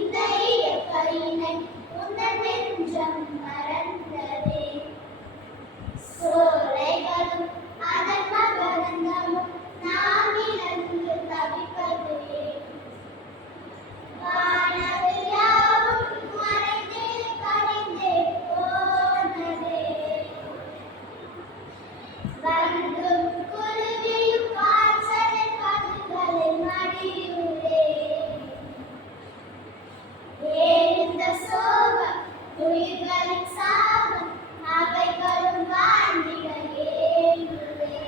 இதய கையினை உந்தன் நெஞ்சம் மறந்ததே. சோலைகளும் அதன் மகரந்தமும் நாம் இழந்து தவிப்பதே. வானவில் யாவும் மறைந்தே கரைந்தே போனதே. வந்தும் குருவியும் காற்றலை கண்களில் மடியுதே. ஏன் இந்த சோகம் உயிர்களின் சாபம் அவைகளும் வாழ்ந்திட ஏங்குதே.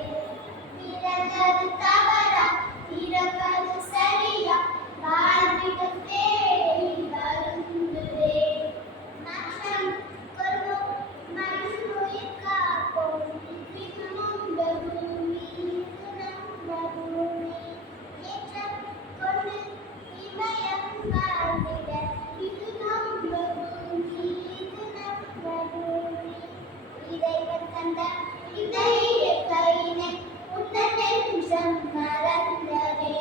பிறந்தது தவறா பிறப்பது சரியா வாழ்விடம் தேடி வருந்துதே. மச்சம் கொள்வோம் மண்ணுயிர் காப்போம் இது நம்ம பூமி இது நம்ம பூமி. ஏற்றம் கொண்டு இமயம் வாழ்ந்திட இது நம்ம பூமி இது நம்ம பூமி. இறைவன் தந்த இதய கையினை உந்தன் நெஞ்சம் மறந்ததே.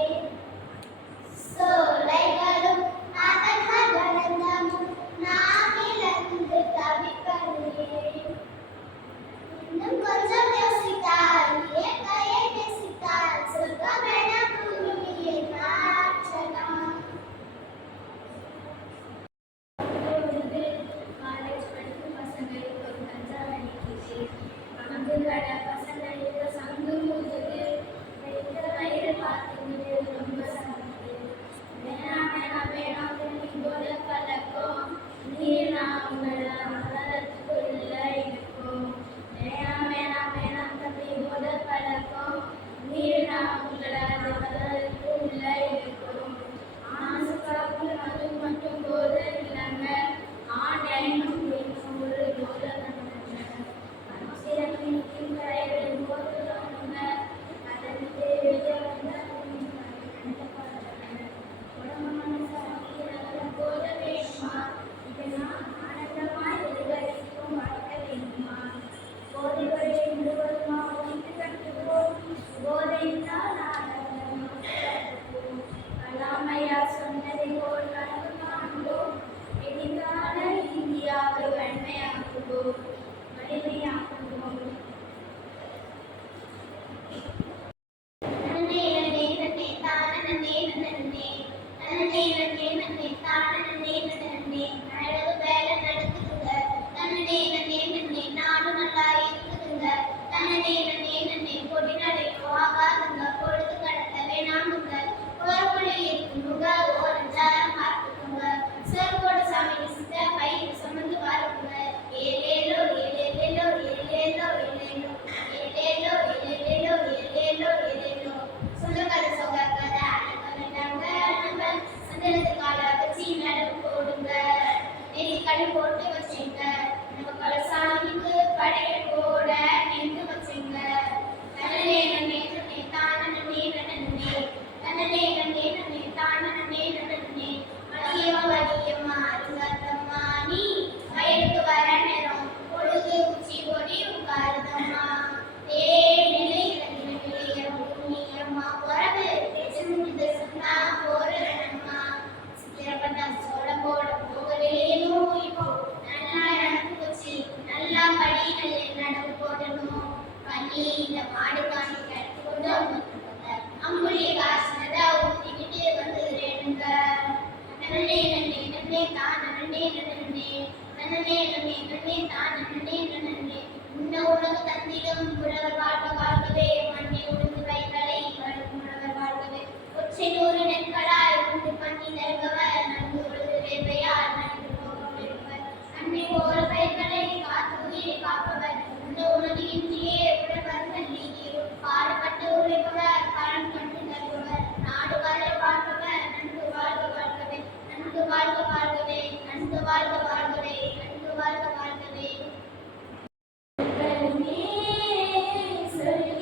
சோலைகளும் அதன் மகரந்தமும் நாம் இழந்து தவிப்பதே. இன்னும் கொஞ்சம் யோசித்தால் இயற்கையை நேசித்தால் சொர்க்கமென பூமியை மாற்றலாம். காலேஜ் படிக்கும் பசங்களுக்கு ஒரு கஞ்சா அடிக்குது. அங்கு கடை பசங்களுக்கு சங்கு முதுகு வைத்த வயிறு பார்த்துக்கிட்டு ரொம்ப சமைக்குது. வேணாம் வேணாம் வேணாம் நீ போல பழக்கம் நீனா உங்களை மலரத்துக்குள்ள இருக்கும். வேணாம் வேணாம் வேணாம் தம்பி போல பழக்கம் நீனா உங்களை மலரத்துக்குள்ள இருக்கும். ஆசுக்காக அது மட்டும் போத இல்லைங்க ஆண்டைனும் ஒரு போல பண்ணுங்க. மனசிறப்பின் கரைகளின் போது சொல்லுங்க அதன் தேவையை வந்து போத வேணுமா இதெல்லாம் ஆனந்தமாய் எதிர்கரிக்கும் வளர்க்க வேண்டுமா. போதைகளை முழுவதுமா ஒழித்து கட்டுவோம். போதையினால் கலாமையா சொன்னதை போல் கனவு காண்போம். எதிர்கால இந்தியாவை வன்மையாக்குவோம் வலிமையாக்குவோம். நன்னே நன்னே நன்னே தான நன்னே நன்னே நன்னே நன்னே நன்னே தான நன்னே நன்னே அழகு வேலை நடக்குதுங்க. நன்னே நன்னே நன்னே நானும் நல்லா இருக்குதுங்க. நன்னே நன்னே நன்னே கொடி நடையோ ஆகாதுங்க. பொழுது கடத்த வேணாமுங்க. ஒரு மொழி இருக்குங்க ஓரஞ்சாரம் பார்த்துக்குங்க. சிறப்போட சாமி சித்த பயிர் சுமந்து பாருங்க. ஏலேலோ ஏலேலோ ஏலேலோ ஏலேலோ ஏலேலோ ஏலேலோ ஏலேலோ ஏலேலோ. சொல்ல கதை சொக கதை அழக வேண்டாங்க. நம்ம சந்தனத்து கால வச்சு நடவு போடுங்க. நெறி கடை போட்டு வச்சுங்க. நம்ம கலசாமிக்கு படைய போட நின்று வச்சுங்க. நன்னே நன்னே நன்னே தான நன்னே நன்னே நன்னே நன்னே நன்னே தான நன்னே நன்னே. வலியம்மா வலியம்மா அருங்கத்தம்மா நீ வயலுக்கு வர நேரம் பொழுது உச்சி கொடி உட்காருதம்மா. நிலை நிலைய பூமியம்மா உறவு பேச்சு முடிந்து சொன்னா போறேனம்மா. சித்திரப்பட்ட சோளம் போட போகலையும் இப்போ நல்லா நடந்து வச்சு நல்லா படி நல்ல நடவு போடணும். பண்ணி இந்த மாடு காணி கிடைத்து கொண்டு அம்புலிய காசுனதா ஊத்திக்கிட்டு வந்துடுறேனுங்க. நன்னே நன்னே நன்னே தான் நன்னே நன்னே நன்னே நன்னே நன்னே தான் நன்னே நன்னே. இந்த உலக தந்திரம் புலவர் வாழ்க வாழ்கவே. மண்ணை உடுத்து வைகளை வளர்க்கும் உழவர் வாழ்கவே. ஒற்றை நூறு நெற்களாய் உண்டு பண்ணி தருபவர் நன்கு உழுது வேர்வையால் நன்கு போகவர். அன்னை போல பயிர்களை காத்து உயிரை காப்பவர். இந்த உணவின்றியே உழவர்கள் நீங்கியும் பாடுபட்டு உழைப்பவர் பலன் கண்டு தருபவர். நாடு வாழ வாழ்பவர் நன்கு வாழ்க வாழ்கவே. நன்கு வாழ்க வாழ்கவே நன்கு வாழ்க வாழ்கவே நன்கு வாழ்க வாழ்கவே. சொல்லுமே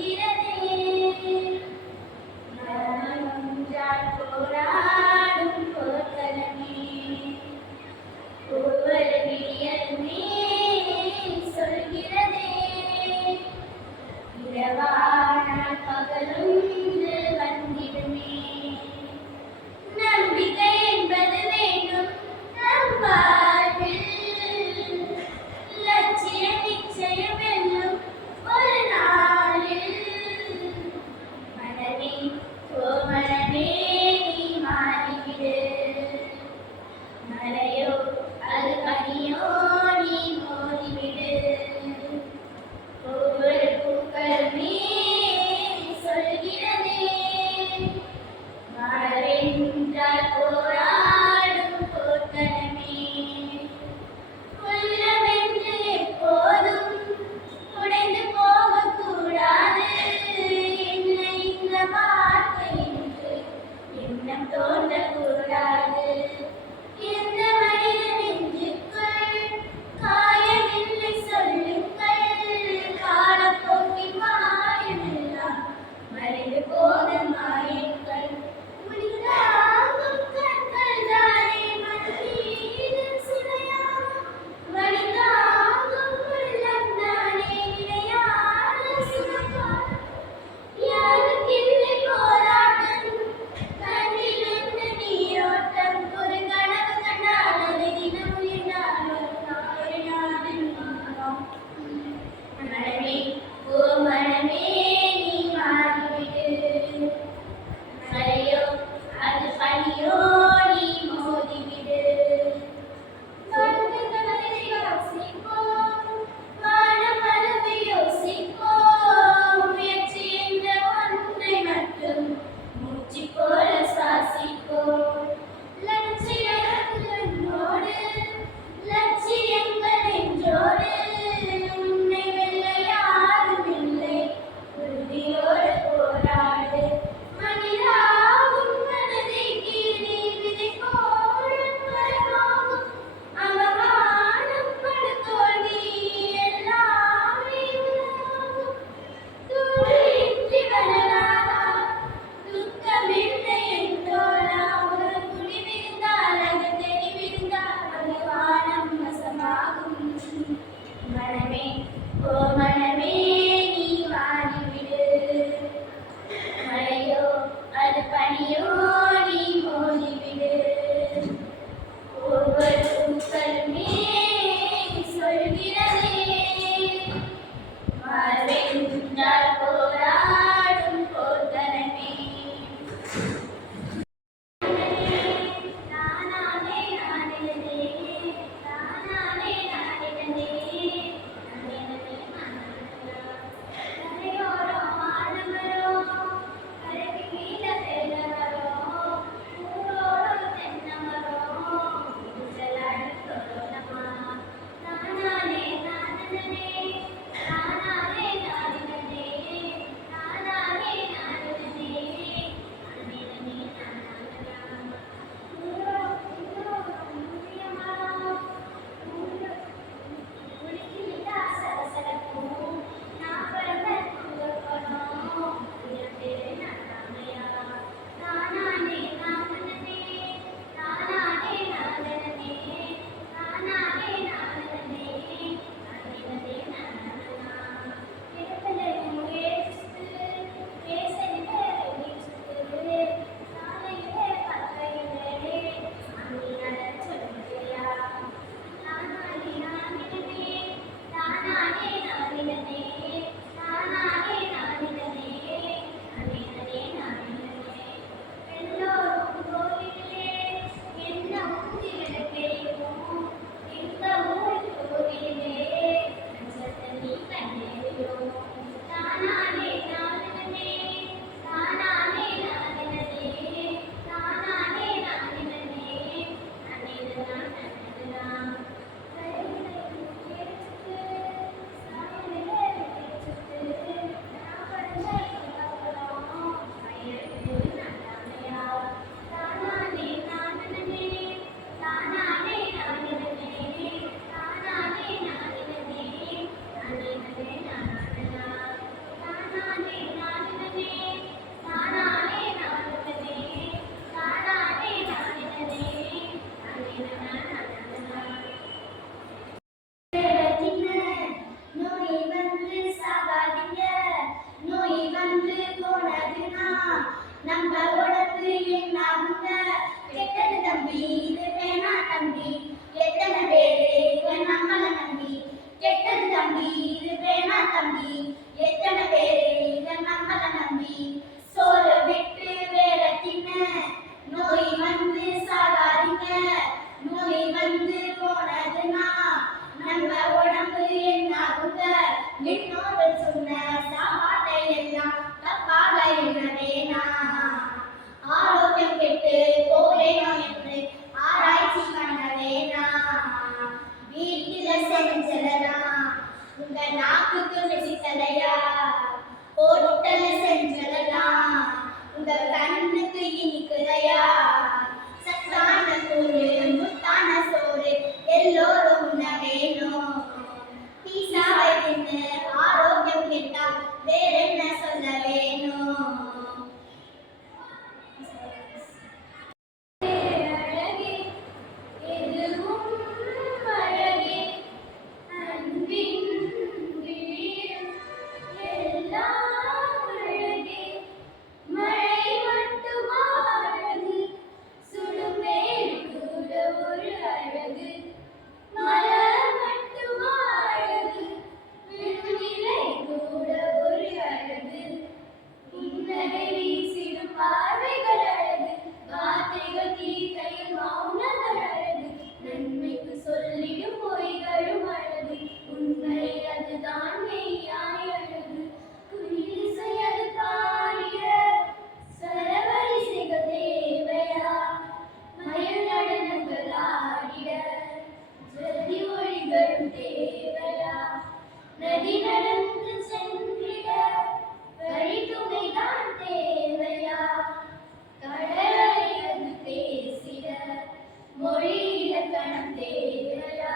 மொழி இலக்கணம் தேவையா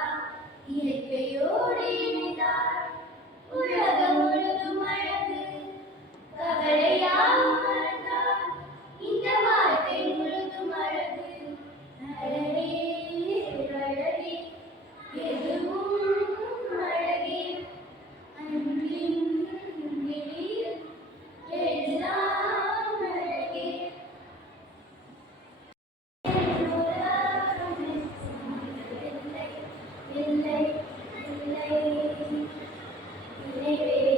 இயற்கையோடு இணைந்தார் உலகம் முழுதும் அழகு கவலையாவும் மறந்தார் இந்த வாழ்க்கை முழுதும் அழகு அழகே அழகே எதுவும் அழகே அன்பின் விழியில் எல்லாம் அழகே இல்லை இல்லை இல்லை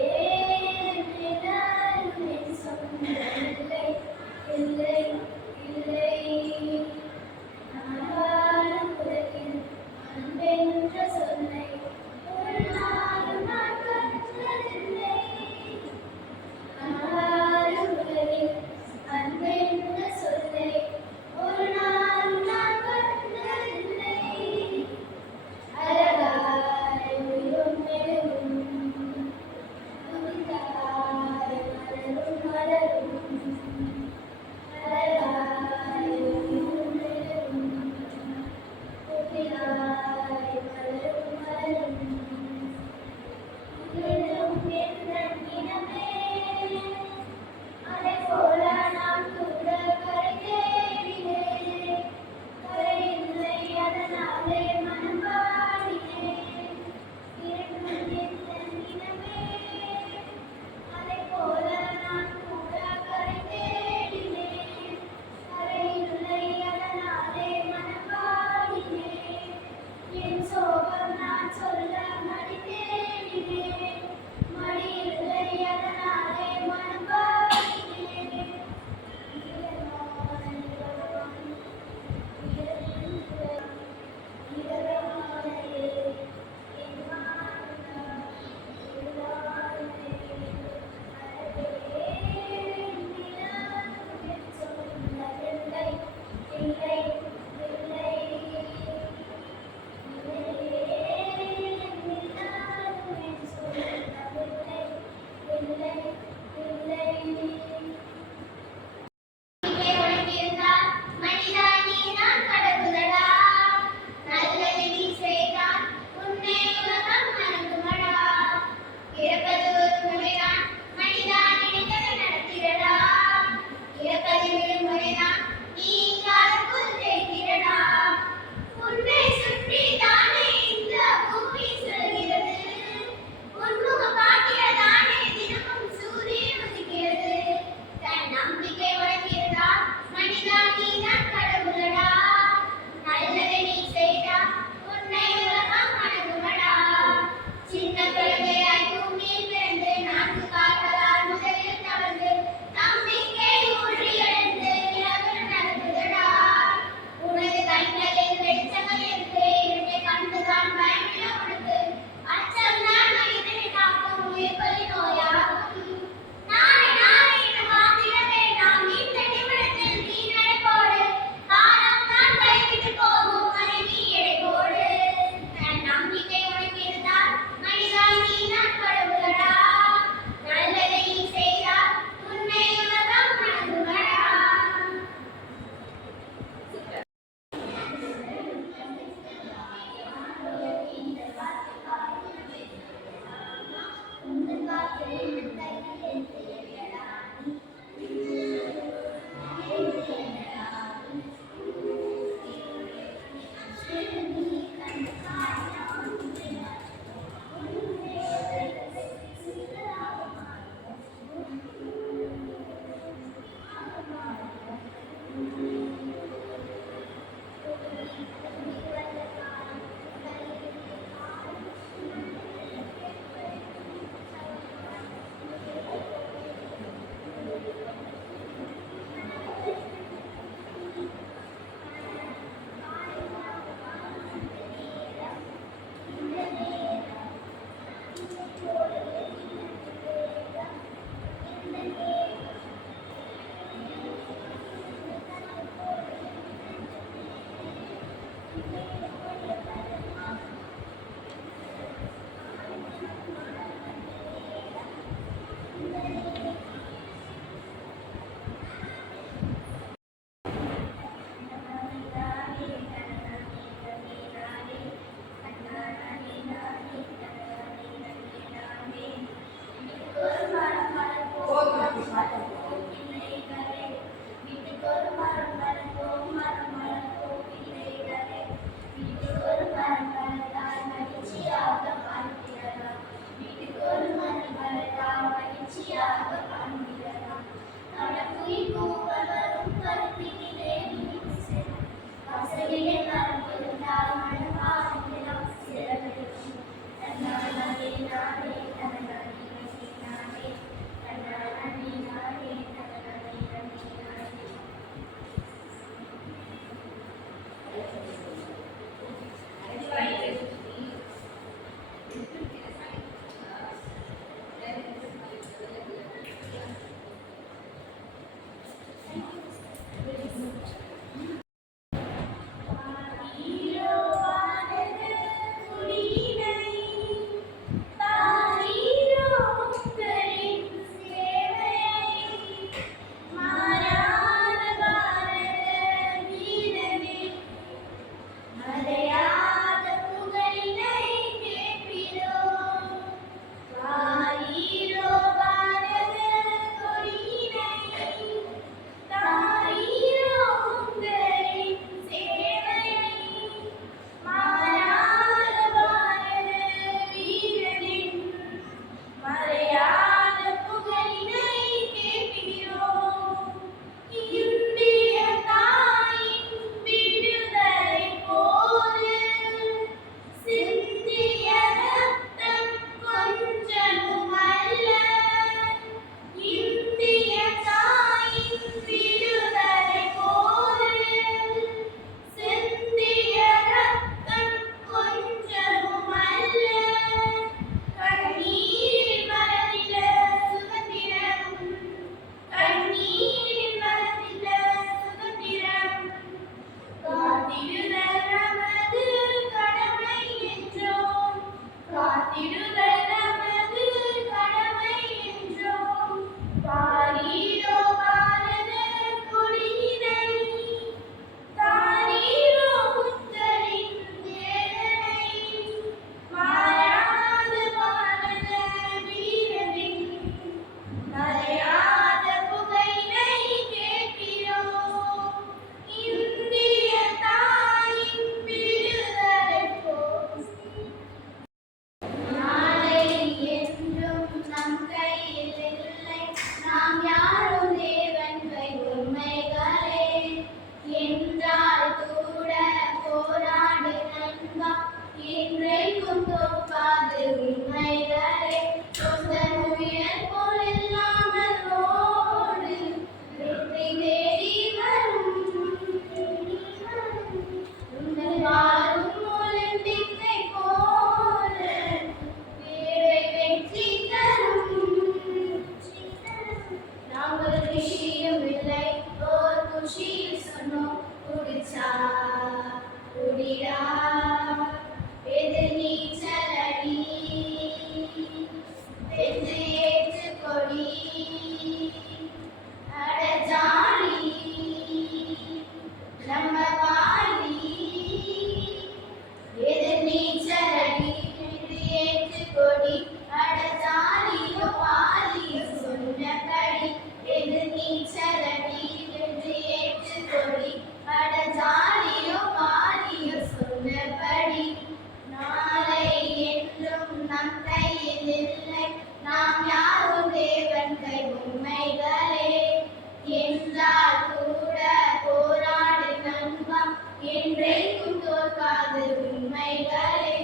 என்றைக்கும் தோற்காது உண்மைகளே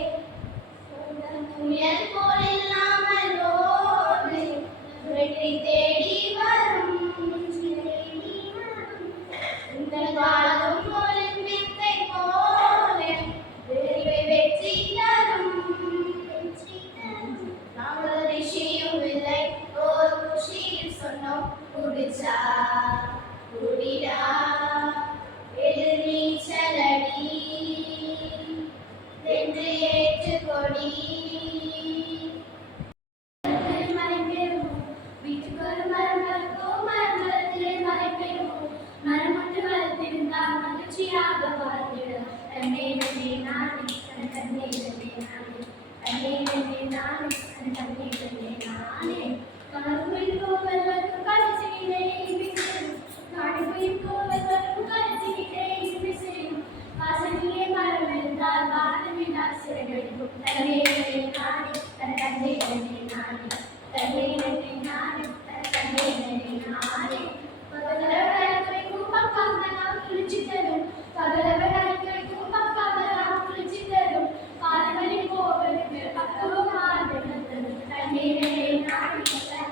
முயல் போல் இல்லாமல் ஓடு வெற்றி தேடி வரும் உங்கள் வாழும் ஒலிம்பிக்கை போல வெற்றி தரும் நாங்கள் ரிஷியும் இல்லை ஓர் குஷியில் சொன்னோம் குடிச்சா குடிடா எதிர்நீச்சலடி வென்று ஏற்றுக்கொடி வீட்டுக்கு ஒரு மரம் வளர்ப்போம் மரம் வளர்த்திலே மழை பெறுவோம் மரம் ஒன்று வளர்த்திருந்தால் மகிழ்ச்சியாக வாழ்ந்திட தன்னே நன்னே நானே தன்னே நன்னே நானே தன்னே நன்னே நானே தன்னே நன்னே நானே காடுகளில் கோவல்வர்க்கு கலச்சினிலே இசையும் காடுகளில் கோவல்வர்க்கு கலச்சினிலே இசையும் வாசனிலே மரம் இருந்தால் வானமினால் சிறகடிக்கும் தன்னே நன்னே நானே தன்னே நன்னே நானே தன்னே நன்னே நானே தன்னே நன்னே நானே பகலவரைக்கும் பக்காமலாம் குளிச்சு தரும் பகலவரைக்கும் பக்காமலாம் குளிச்சு தரும் பாதங்களில் கோவலுக்கு பக்குவமாக தரும் தன்னே நன்னே நானே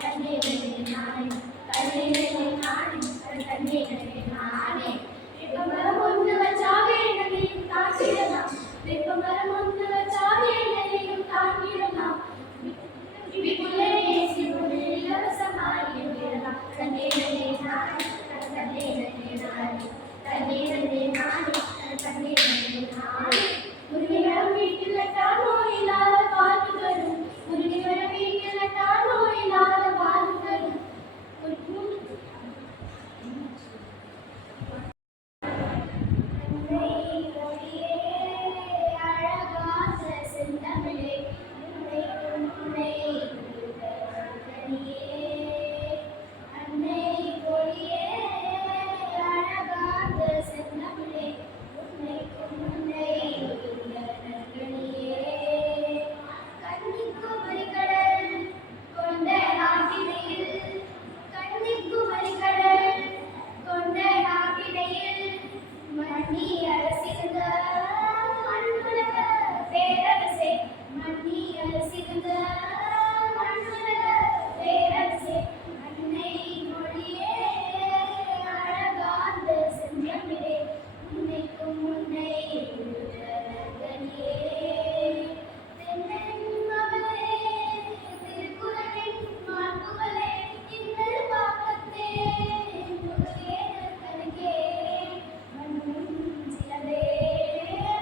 தன்னே நன்னே நானே தன்னே நன்னே நானே தன்னே நன்னே நானே வெப்பமரம் ஒன்று வச்சாவே என்னையும் தாக்கிடலாம் வெப்பமரம் ஒன்று வச்சாவே என்னையும் தாக்கிடலாம் விபுலே சிபுலே இலவசமாய் விடலாம் தன்னே நன்னே நானே தன்னே நன்னே நானே தன்னே நன்னே நானே தன்னே நன்னே நானே முருகிடம் வீட்டில் நட்டால் நோயில்லாத வாழ்வு தரும் முருகிடம் வீட்டில் நட்டால் நோயில்லாத வாழ்வு தரும் அழகாக செந்தமிழே அன்னை கொடியே அழகாக செந்தமிழே உன்னைக்கும் முன்னை நற்கணியே கன்னிக்குமரி கடல் கொண்ட நாட்டினையில் கன்னிக்குமரி கடல் கொண்ட நாட்டினையில் மன்னி அரசிருந்த மண்ணுலக பேரரசே மன்னி அரசிருந்த மண்ணுலக பேரரசே அன்னை மொழியே அழகாந்த செந்தமிழே உன்னைக்கும் முன்னை நற்கணியே தென்னன் மகளே திருக்குறளின் மாண்புகளே இன்னல் பாக்கத்தே முருகே நற்கணியே மண்ணும் சிலவே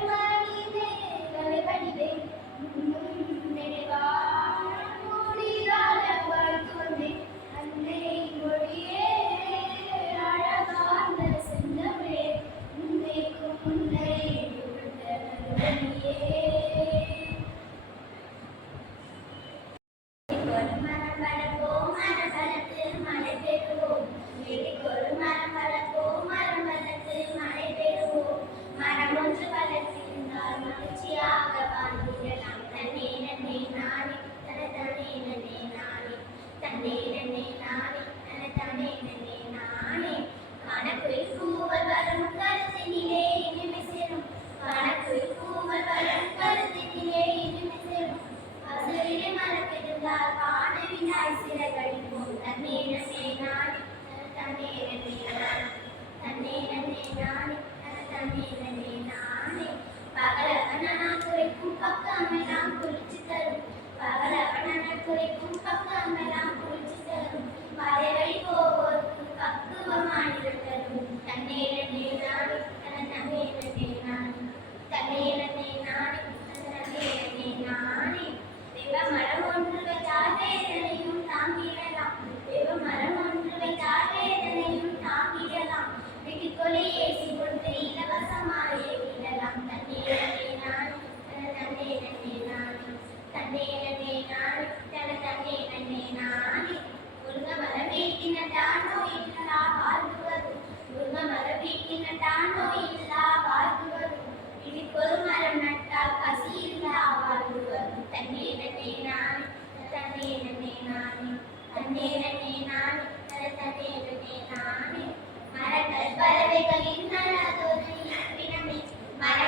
மணிதே கலைவடிவே நினைவாழ் மூடிதாழ வாழ்த்து வந்தேன் அன்னை மொழியே அழகார்ந்த செந்தமிழே உன்னைக்கும் முன்னை நற்கணியே ஒரு மரம் வளர்ப்போம் மரம் வளர்த்து மழை பெறுவோம் வீட்டுக்கு ஒரு மரம் வளர்ப்போம் மரம் வளர்த்து மழை பெறுவோம் மரம் ஒன்று வளர்த்திருந்தால் மகிழ்ச்சியாக வாழ்ந்திடலாம் தன்னே நன்னே நானே தன்னே நன்னே நானே தன்னே நன்னே நானே தன்னே நன்னே நானே கணக்குயில் கூவல் வரும் கருத்தினிலே இனிமை சேரும் கணக்குயில் கூவல் வரும் கருத்தினிலே இனிமை சேரும் பசுவிலே மரப்பெருந்தால் பாடவினாய் சிறகடிப்போம் தன்னே நன்னே நானே தன்னே நன்னே நானே தன்னே நன்னே நானே தன்னே நன்னே நானே பகலவனான குறைக்கும் பக்கமெல்லாம் குளிச்சு தரும் பகலவனான குறைக்கும் பக்கமெல்லாம் குளிச்சு தரும் மறைவழி போவோருக்கு பக்குவமானிடம் தரும் தன்னே நன்னே நானே தன்னே நன்னே நானே தன்னே நன்னே நானே தன்னே நன்னே நானே மரம் ஒன்று வைத்தால் வேதனையும் தாங்கிடலாம் மரம் ஒன்று வைத்தால் வேதனையும் தாங்கிடலாம் வீட்டுக்குள்ளே ஏசி கொடுத்து இலவசமாயே விடலாம் தன்னே நன்னே நானே தன்னே நன்னே நானே தன்னே நன்னே நானே தன்னே நன்னே நானே முருங்க மரம் வீட்டினட்டால் நோயில்லா வாழ்வு வரும் முருங்க மரம் வீட்டினட்டால் நோயில்லா வாழ்வு வரும் இதுக்கொரு மரம் நட்டால் பசியில்லா வாழ்வு வரும் தன்னே நன்னே நானே தன்னே நன்னே நானே தன்னே நன்னே நானே தன்னே நன்னே நானே மரங்கள் பறவைகளின் நலதொரு இனமே மர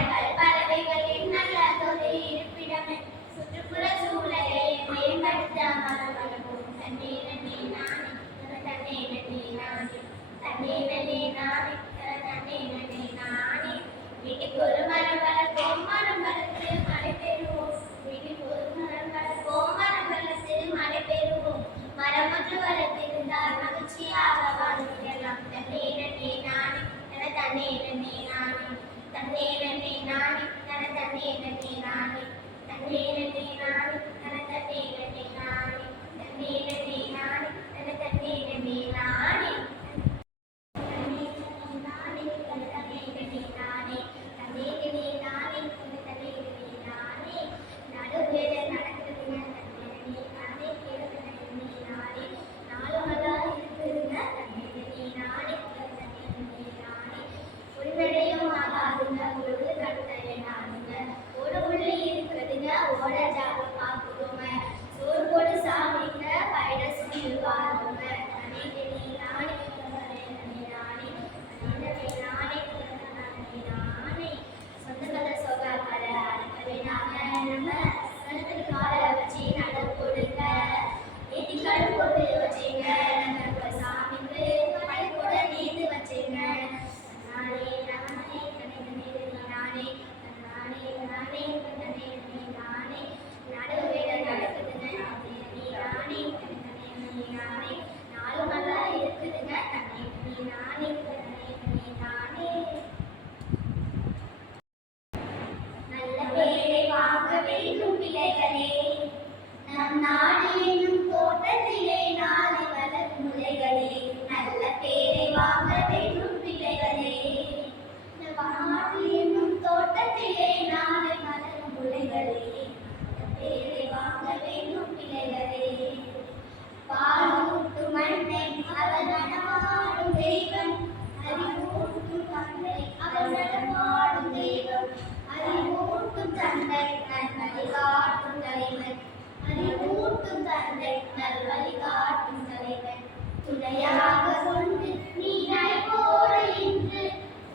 வேண்டும் பிள்ளைகளே. நம் நாடு என்னும் தோட்டத்திலே நாளை வளரும் முளைகளே, நல்ல பேரை வாங்க வேண்டும் பிள்ளைகளே. நம் நாடு என்னும் தோட்டத்திலே நாளை வளரும் முளைகளே, நல்ல பேரை வாங்க வேண்டும் பிள்ளைகளே. பாலூட்டும் மண்ணை அவர் நடமாடும் தெய்வம், அறிவூட்டும் தந்தை அவர் நடமாடும் தெய்வம், அறிவூட்டும் தந்தை நல்வழி காட்டும் தலைவன், அறிவூட்டும் தந்தை நல்வழி காட்டும் தலைவன். துணையாக கொண்டு நீ நடைபோடு இன்று,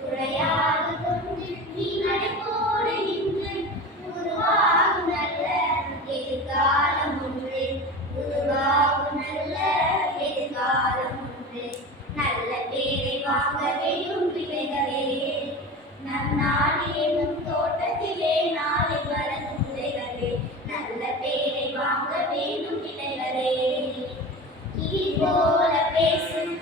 துணையாக கொண்டு நீ நடைபோடு இன்று, உருவாகும் நல்ல எதிர்காலம் ஒன்று, உருவாகும் நல்ல எதிர்காலம் ஒன்று. நல்ல பேரை வாங்க வேண்டும் பிள்ளைகளே. நம் நாடு என்னும் தோட்டத்திலே நாளை வளரும் முளைகளே, நல்ல பேரை வாங்க வேண்டும் பிள்ளைகளே. கிளி போல பேசும்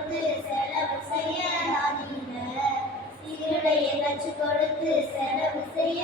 கொடுத்து செலவு செய்ய ஆதியில சீருடைய தச்சு கொடுத்து செலவு செய்ய